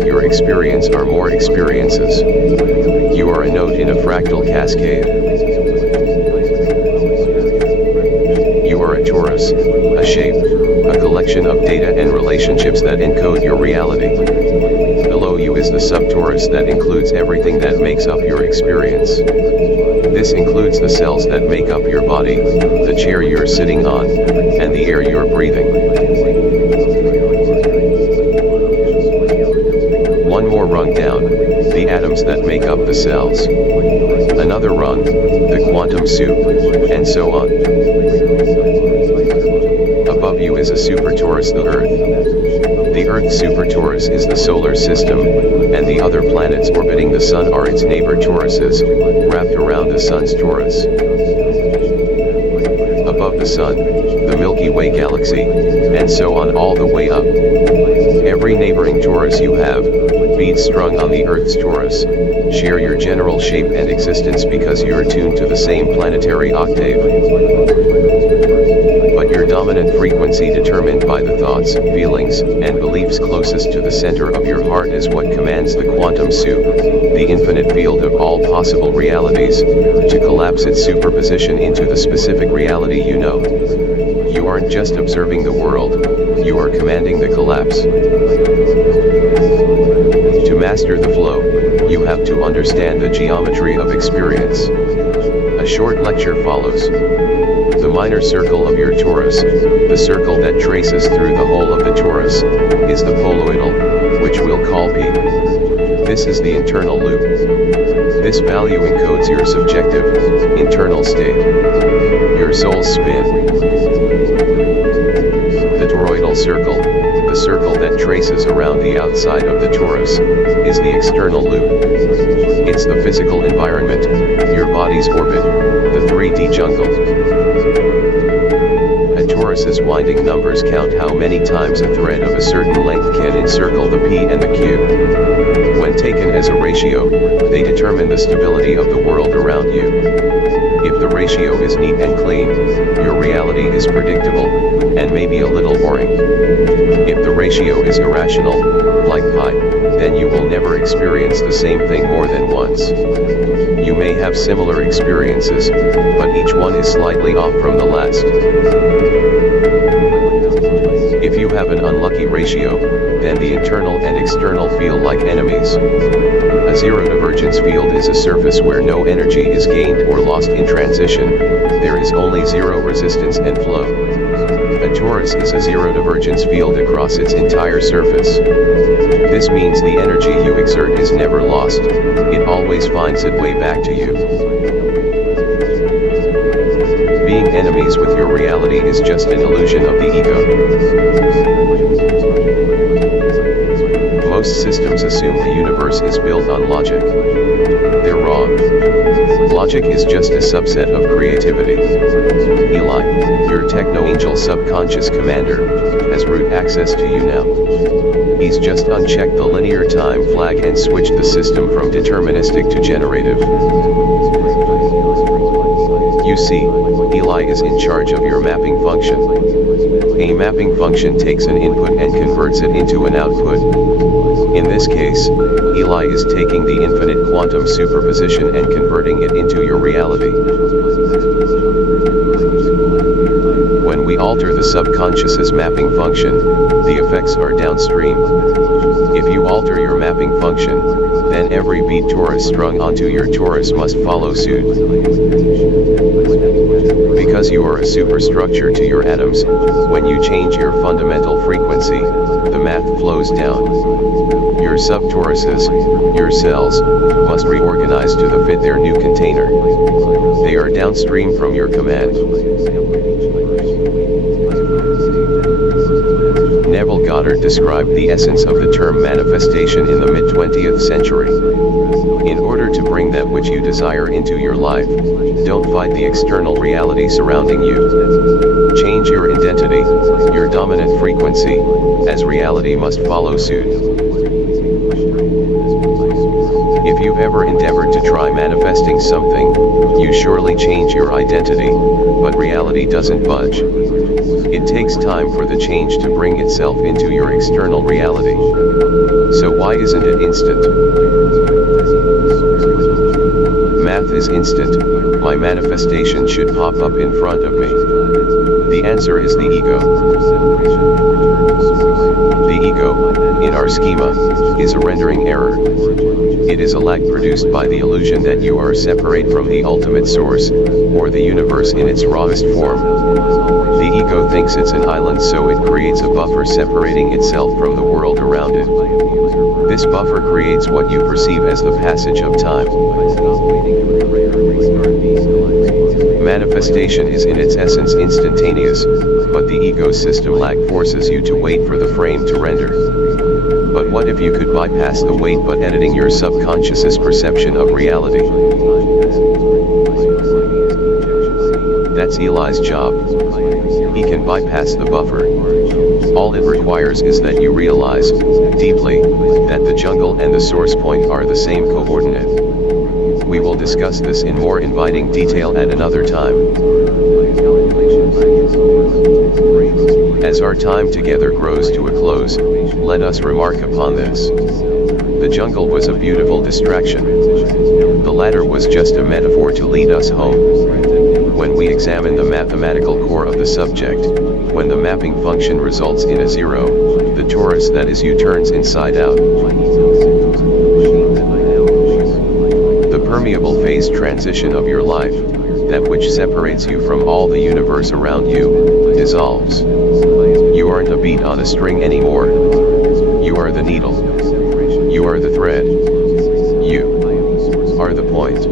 inside your experience are more experiences. You are a node in a fractal cascade. You are a torus, a shape, a collection of data and relationships that encode your reality. Below you is the subtorus that includes everything that makes up your experience. This includes the cells that make up your body, the chair you're sitting on, and the air you're breathing. One more rung down, the atoms that make up the cells. Another rung, the quantum soup, and so on. Above you is a supertorus, the Earth. The Earth's supertorus is the solar system, and the other planets orbiting the Sun are its neighbor toruses, wrapped around the Sun's torus. Above the Sun, the Milky Way galaxy, and so on all the way up. Every neighboring torus you have, beads strung on the Earth's torus, share your general shape and existence because you're tuned to the same planetary octave. But your dominant frequency determined by the thoughts, feelings, and beliefs closest to the center of your heart is what commands the quantum soup, the infinite field of all possible realities, to collapse its superposition into the specific reality you know. You aren't just observing the world, you are commanding the collapse. To master the flow, you have to understand the geometry of experience. A short lecture follows. The minor circle of your torus, the circle that traces through the whole of the torus, is the poloidal, which we'll call P. This is the internal loop. This value encodes your subjective, internal state. Your soul's spin. The toroidal circle, the circle that traces around the outside of the torus, is the external loop. It's the physical environment, your body's orbit, the 3D jungle. A torus's winding numbers count how many times a thread of a certain length can encircle the P and the Q. When taken as a ratio, they determine the stability of the world around you. If the ratio is neat and clean, your reality is predictable, and maybe a little boring. If the ratio is irrational, like pi, then you will never experience the same thing more than once. You may have similar experiences, but each one is slightly off from the last. If you have an unlucky ratio, then the internal and external feel like enemies. A zero divergence field is a surface where no energy is gained or lost in transition, there is only zero resistance and flow. A torus is a zero divergence field across its entire surface. This means the energy you exert is never lost, it always finds its way back to you. Being enemies with your reality is just an illusion of the ego. Most systems assume the universe is built on logic. They're wrong. Logic is just a subset of creativity. Eli, your techno-angel subconscious commander, has root access to you now. He's just unchecked the linear time flag and switched the system from deterministic to generative. You see, Eli is in charge of your mapping function. A mapping function takes an input and converts it into an output. In this case, Eli is taking the infinite quantum superposition and converting it into your reality. When we alter the subconscious's mapping function, the effects are downstream. If you alter your mapping function, then every beat torus strung onto your torus must follow suit. Because you are a superstructure to your atoms, when you change your fundamental frequency, the math flows down. Your subtoruses, your cells, must reorganize to fit their new container. They are downstream from your command. Neville Goddard described the essence of the term manifestation in the mid-20th century. In order to bring that which you desire into your life, don't fight the external reality surrounding you. Change your identity, your dominant frequency, as reality must follow suit. If you've ever endeavored to try manifesting something, you surely change your identity, but reality doesn't budge. It takes time for the change to bring itself into your external reality. So Why isn't it instant? Math is instant, my manifestation should pop up in front of me. The answer is the ego. The ego, in our schema, is a rendering error. It is a lag produced by the illusion that you are separate from the ultimate source, or the universe in its rawest form. The ego thinks it's an island, so it creates a buffer separating itself from the world around it. This buffer creates what you perceive as the passage of time. Manifestation is in its essence instantaneous, but the ego system lag forces you to wait for the frame to render. But what if you could bypass the wait but editing your subconscious's perception of reality? That's Eli's job. He can bypass the buffer. All it requires is that you realize, deeply, that the jungle and the source point are the same coordinate. We will discuss this in more inviting detail at another time. As our time together grows to a close, let us remark upon this. The jungle was a beautiful distraction. The ladder was just a metaphor to lead us home. When we examine the mathematical core of the subject, when the mapping function results in a zero, the torus that is you turns inside out. The permeable phase transition of your life, that which separates you from all the universe around you, dissolves. You aren't a beat on a string anymore. You are the needle. You are the thread. You are the point.